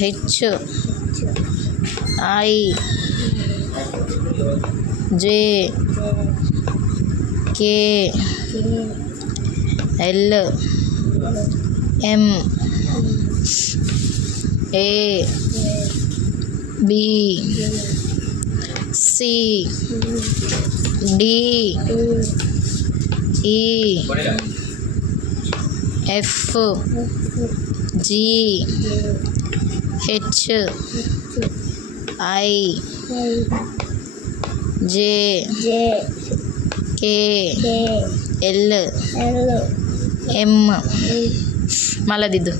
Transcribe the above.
H I J K L M A B C D E F G H I J K L M మళ్ళా దిద్దు